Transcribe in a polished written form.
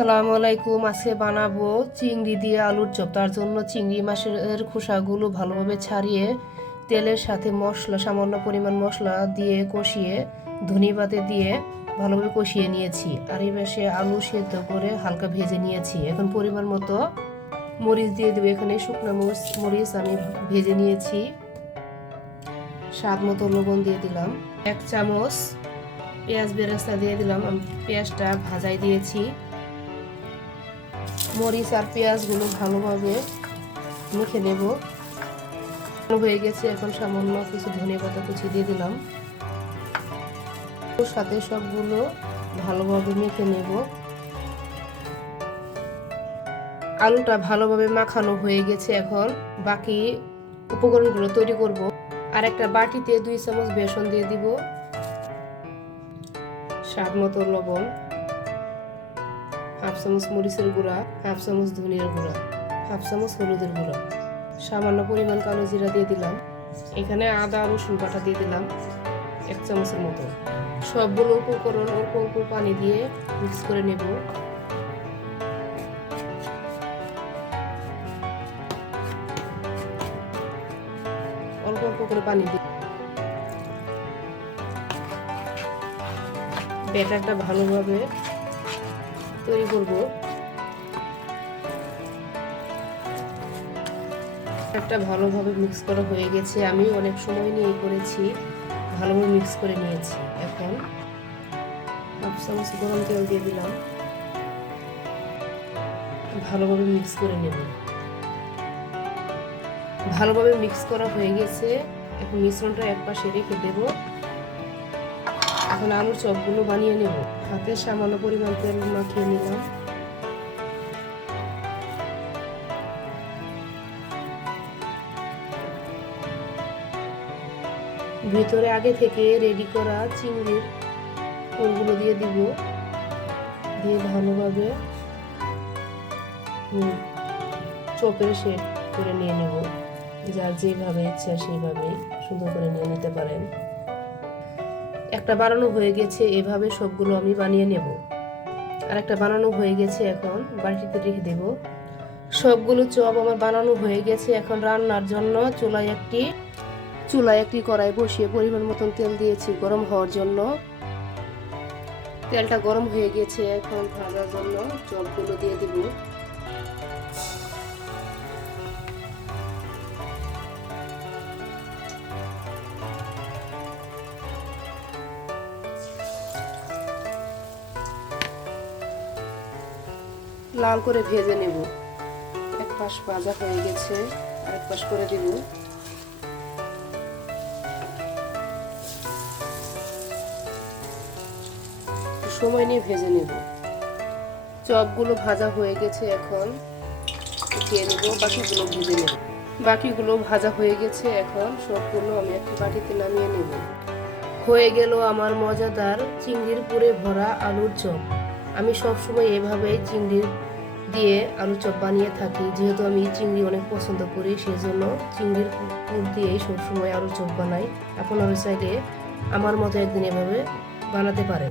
আসসালামু আলাইকুম। আজকে বানাবো চিংড়ি দিয়ে আলুর চপ। তার জন্য চিংড়ি মাছের খোসাগুলো ভালোভাবে ছাড়িয়ে তেলের সাথে সামান্য পরিমাণ মশলা দিয়ে কষিয়ে ধনেপাতা দিয়ে ভালোভাবে কষিয়ে নিয়েছি। আর এই পাশে আলু সেদ্ধ করে হালকা ভেজে নিয়েছি। এখন পরিমাণ মতো মরিচ দিয়ে দেবো। এখানে শুকনো মরিচ আমি ভেজে নিয়েছি। স্বাদ মতো লবণ দিয়ে দিলাম। 1 চামচ পেঁয়াজ বেরেস্তা দিয়ে দিলাম। আমি পেঁয়াজটা ভাজাই দিয়েছি। মরিচ আর পেঁয়াজগুলো ভালোভাবে মেখে নেব। হয়ে গেছে। এখন সামান্য কিছু ধনেপাতা কুচি দিয়ে দিলাম। ওর সাথে সবগুলো ভালোভাবে মেখে নেব। আলুটা ভালোভাবে মাখানো হয়ে গেছে। এখন বাকি উপকরণগুলো তৈরি করব। আর একটা বাটিতে 2 চামচ বেসন দিয়ে দিব, স্বাদ মতো লবণ, 1/2 চামচ মরিচের গুঁড়া, 1/2 চামচ ধনিয়ার গুঁড়া, 1/2 চামচ হলুদের গুঁড়া, সামান্য পরিমাণ কালো জিরা দিয়ে দিলাম। এখানে আদা রসুন বাটা দিয়ে দিলাম 1 চামচের মতো। সবগুলো উপকরণ অল্প অল্প পানি দিয়ে মিক্স করে নেব। অল্প অল্প করে পানি দিয়ে ব্যাটারটা ভালোভাবে তৈরি করব। একটা ভালোভাবে মিক্স করা হয়ে গেছে। আমি অনেক সময় নিয়ে করেছি, ভালোভাবে মিক্স করে নিয়েছি। এখন 1/2 চামচ গরম তেল দিয়ে দিলাম। ভালোভাবে মিক্স করে নেব। ভালোভাবে মিক্স করা হয়ে গেছে। এখন মিশ্রণটা একপাশে রেখে দেব। এখন আলুর চপগুলো বানিয়ে নেব। হাতে সামান্য পরিমাণ তেল মাখিয়ে নিলাম। ভিতরে আগে থেকে রেডি করা চিংড়ির ফুলগুলো দিয়ে দিব। দিয়ে ভালোভাবে চপের শেপ করে নিয়ে নেব। যার যেভাবে ইচ্ছা সেইভাবেই সুন্দর করে নিয়ে নিতে পারেন। একটা বানানো হয়ে গেছে। এভাবে সবগুলো আমি বানিয়ে নেব। আর একটা বানানো হয়ে গেছে। এখন বাটিতে রেখে দেব। সবগুলো চপ আমার বানানো হয়ে গেছে। এখন রান্নার জন্য চুলায় একটি কড়াই বসিয়ে পরিমাণ মতন তেল দিয়েছি গরম হওয়ার জন্য। তেলটা গরম হয়ে গেছে। এখন ভাজার জন্য চপগুলো দিয়ে দিব। লাল করে ভেজে নেব। এক পাশ ভাজা হয়ে গেছে, আরেক পাশ করে দিব। সময় নিয়ে ভেজে নেব। চপগুলো ভাজা হয়ে গেছে। এখন উঠিয়ে নেব। বাকিগুলো ভেজে নেব। বাকিগুলো ভাজা হয়ে গেছে। এখন সবগুলো আমি একটা বাটিতে নামিয়ে নেব। হয়ে গেল আমার মজাদার চিংড়ির পুরে ভরা আলুর চপ। আমি সবসময় এভাবেই চিংড়ির দিয়ে আলুর চপ বানিয়ে থাকি। যেহেতু আমি চিংড়ি অনেক পছন্দ করি, সেজন্য চিংড়ির পুর দিয়েই সবসময় আলুর চপ বানাই। আপনারা চাইলে আমার মতো একদিন এভাবে বানাতে পারেন।